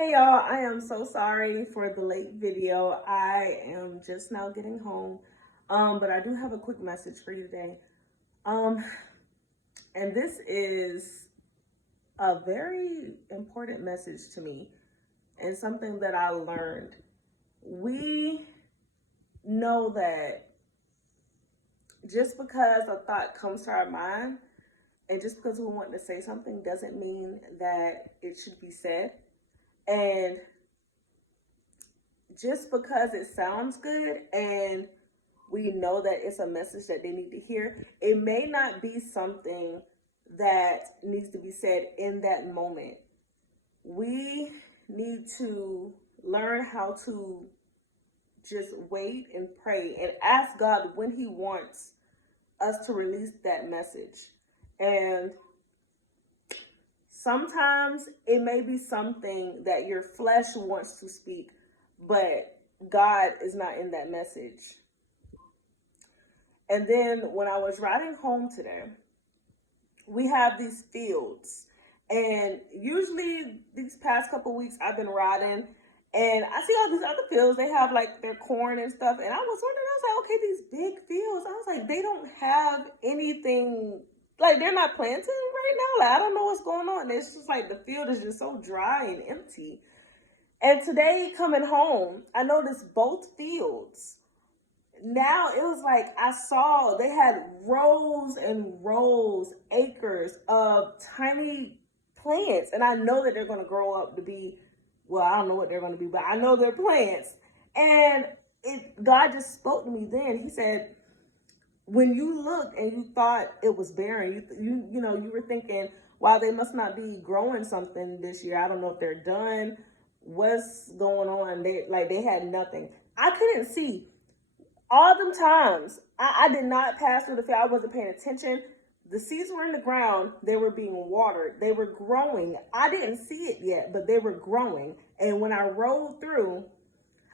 Hey y'all, I am so sorry for the late video. I am just now getting home. But I do have a quick message for you today. Um, and this is a very important message to me and something that I learned. We know that just because a thought comes to our mind and just because we want to say something doesn't mean that it should be said. And just because it sounds good and we know that it's a message that they need to hear, it may not be something that needs to be said in that moment. We need to learn how to just wait and pray and ask God when He wants us to release that message. And sometimes it may be something that your flesh wants to speak, but God is not in that message. And then when I was riding home today, we have these fields. And usually these past couple weeks I've been riding and I see all these other fields, they have like their corn and stuff. And I was wondering, I was like, okay, these big fields, I was like, they don't have anything, like they're not planted right now. Like I don't know what's going on. It's just like the field is just so dry and empty. And today coming home, I noticed both fields. Now it was like I saw they had rows and rows, acres of tiny plants. And I know that they're going to grow up to be, well, I don't know what they're going to be, but I know they're plants. And God just spoke to me then. He said, when you looked and you thought it was barren, you were thinking, wow, they must not be growing something this year. I don't know if they're done. What's going on? They had nothing. I couldn't see. All them times, I did not pass through the field. I wasn't paying attention. The seeds were in the ground. They were being watered. They were growing. I didn't see it yet, but they were growing. And when I rolled through,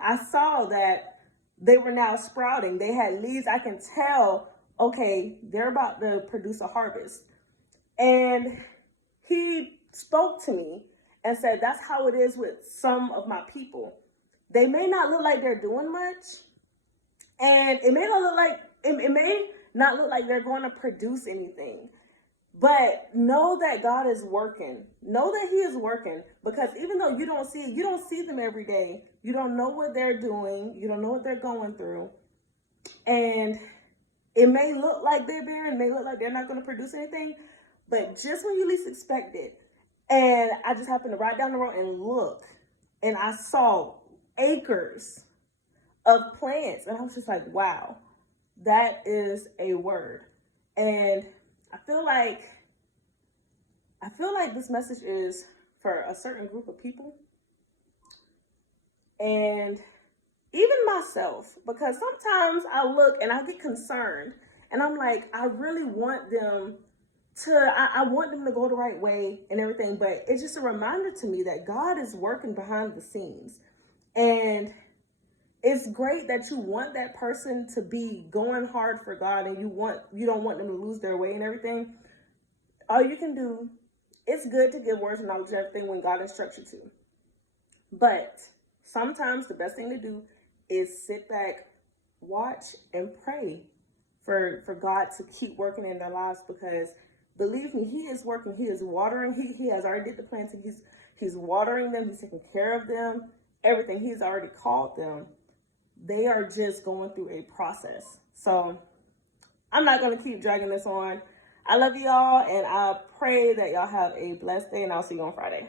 I saw that they were now sprouting. They had leaves. I can tell, okay, they're about to produce a harvest. And he spoke to me and said, that's how it is with some of my people. They may not look like they're doing much, and it may not look like they're going to produce anything. But know that God is working. Know that He is working, because even though you don't see it, you don't see them every day. You don't know what they're doing. You don't know what they're going through. And it may look like they're barren, it may look like they're not going to produce anything, but just when you least expect it. And I just happened to ride down the road and look, and I saw acres of plants. And I was just like, wow, that is a word. And I feel like this message is for a certain group of people. And even myself, because sometimes I look and I get concerned and I'm like, I really want them I want them to go the right way and everything. But it's just a reminder to me that God is working behind the scenes. And it's great that you want that person to be going hard for God and you don't want them to lose their way and everything. All you can do, it's good to give words of knowledge and everything when God instructs you to. But sometimes the best thing to do is sit back, watch, and pray for God to keep working in their lives, because believe me, He is working. He is watering. He has already did the planting. He's watering them. He's taking care of them. Everything. He's already called them. They are just going through a process. So I'm not going to keep dragging this on. I love y'all, and I pray that y'all have a blessed day, and I'll see you on Friday.